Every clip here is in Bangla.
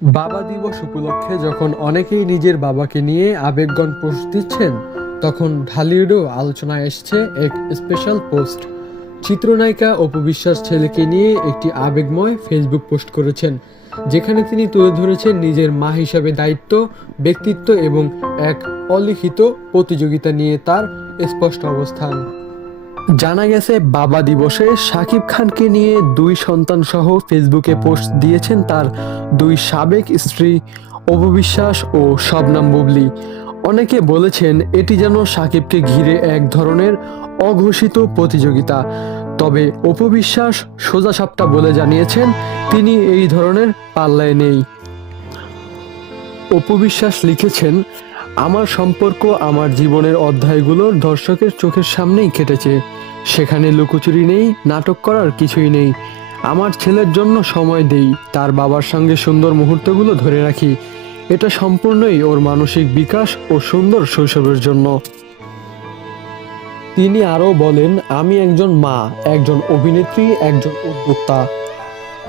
বাবা দিবস উপলক্ষে যখন অনেকেই নিজের বাবাকে নিয়ে আবেগগণ পোস্ট দিচ্ছেন, তখন ঢালিউডেও আলোচনায় এসছে এক স্পেশাল পোস্ট। চিত্রনায়িকা অপু বিশ্বাস ছেলেকে নিয়ে একটি আবেগময় ফেসবুক পোস্ট করেছেন, যেখানে তিনি তুলে ধরেছেন নিজের মা হিসাবে দায়িত্ব, ব্যক্তিত্ব এবং এক অলিখিত প্রতিযোগিতা নিয়ে তার স্পষ্ট অবস্থান। জানা গেছে, বাবা দিবসে শাকিব খানকে নিয়ে দুই সন্তান সহ ফেসবুকে পোস্ট দিয়েছেন তার দুই সাবেক স্ত্রী অপু বিশ্বাস ও শবনম বুবলী। অনেকে বলেছেন এটি যেন শাকিবকে ঘিরে এক ধরনের অঘোষিত প্রতিযোগিতা। তবে অপু বিশ্বাস সোজাসাপটা বলে জানিয়েছেন তিনি এই ধরনের পাল্লায় নেই। অপু বিশ্বাস লিখেছেন, আমার সম্পর্ক আমার জীবনের অধ্যায়গুলোর দর্শকের চোখের সামনেই কেটেছে। সেখানে লুকোচুরি নেই, নাটক করার কিছুই নেই। আমার ছেলের জন্য সময় দেই, তার বাবার সঙ্গে সুন্দর মুহূর্তগুলো ধরে রাখি। এটা সম্পূর্ণই ওর মানসিক বিকাশ ও সুন্দর শৈশবের জন্য। তিনি আরও বলেন, আমি একজন মা, একজন অভিনেত্রী, একজন উদ্যোক্তা।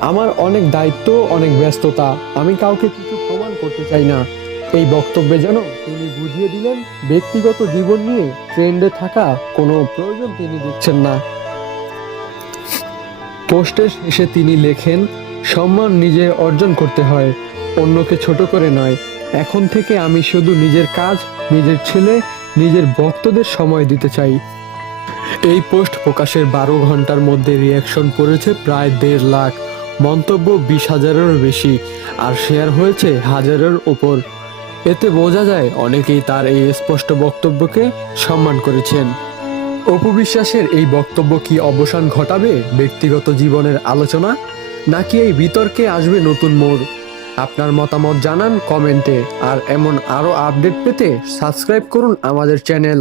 আমার অনেক দায়িত্ব, অনেক ব্যস্ততা। আমি কাউকে কিছু প্রমাণ করতে চাই না। এই বক্তব্যে যেন তিনি বুঝিয়ে দিলেন, ব্যক্তিগত জীবন নিয়ে ট্রেন্ডে থাকা কোনো প্রয়োজন তিনি দিচ্ছেন না। পোস্টের শেষে তিনি লেখেন, সম্মান নিজে অর্জন করতে হয়, অন্যকে ছোট করে নয়। এখন থেকে আমি শুধু নিজের কাজ, নিজের ছেলে, নিজের ভক্তদের সময় দিতে চাই। এই পোস্ট প্রকাশের 12 ঘন্টার মধ্যে রিয়াকশন পড়েছে প্রায় 1.5 লাখ, মন্তব্য 20,000-এরও বেশি, আর শেয়ার হয়েছে হাজারের উপর। এতে বোঝা যায় অনেকেই তার এই স্পষ্ট বক্তব্যকে সম্মান করেছেন। অপু বিশ্বাসের এই বক্তব্য কি অবসান ঘটাবে ব্যক্তিগত জীবনের আলোচনা, নাকি এই বিতর্কে আসবে নতুন মোড়? আপনার মতামত জানান কমেন্টে, আর এমন আরও আপডেট পেতে সাবস্ক্রাইব করুন আমাদের চ্যানেল।